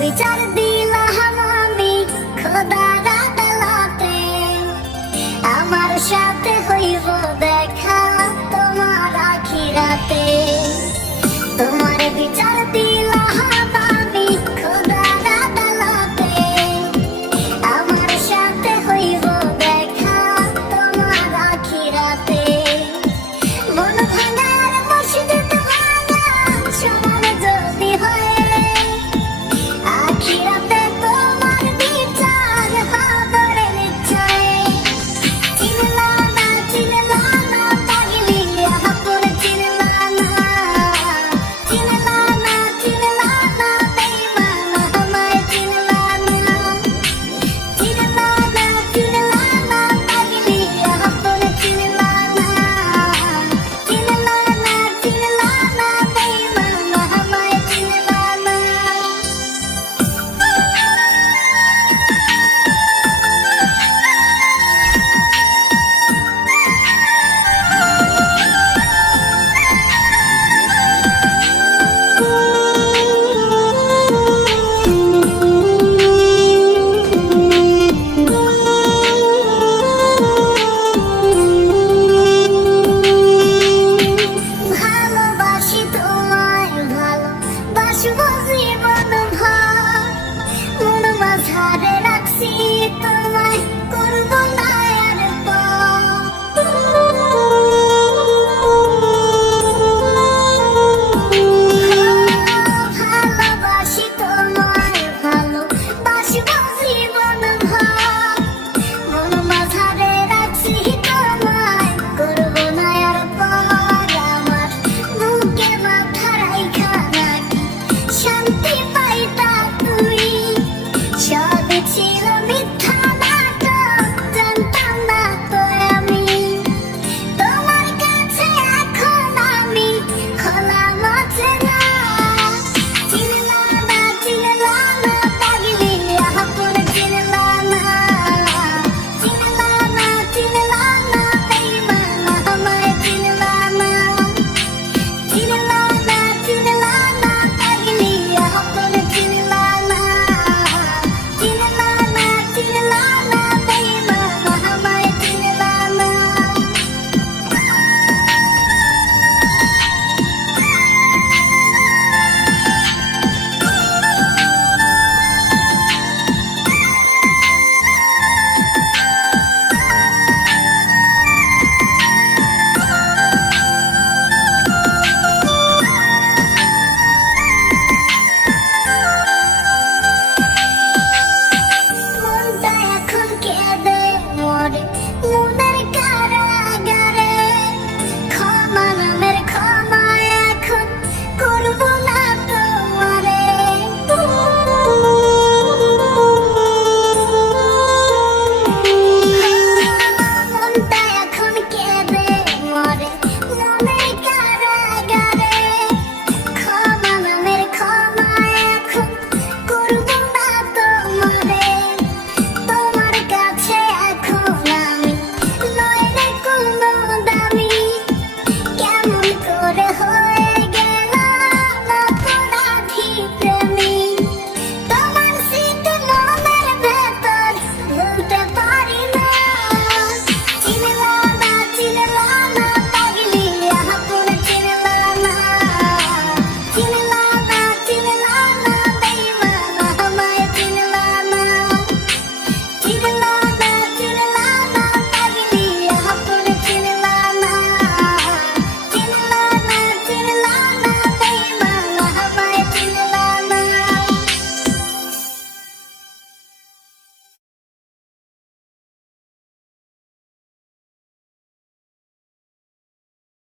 বিচার দিলাম আমি খোদার আদালতে, আমার সাথে হইব দেখা তোমার আখিরাতে। তোমার বিচার দিলাম আমি খোদার আদালতে, আমার সাথে হইব দেখা তোমার আখিরাতে। মন ভাঙার মসজিদ ভাঙা সমান যদি হয়, আখিরাতে তোমার বিচার হবে নিশ্চয়। চিনলা না পাগলি আপন চিনলা না, চিনলা না বেঈমান আমায় চিনলা না, চিনলা না পাগলি আপন চিনলা না, চিনলা না বেঈমান আমায় চিনলা না। ভালোবাসি তোমায় ভালোবাসবো জীবন ভর, মন মাঝারে রাখছি তোমায় করব না আর ভালোবাসি তোমায় ভালোবাসবো জীবন ভর, মন মাঝারে রাখছি তোমায় করব না আর পর। আমার বুকে মাথা রাইখা নাকি শান্তি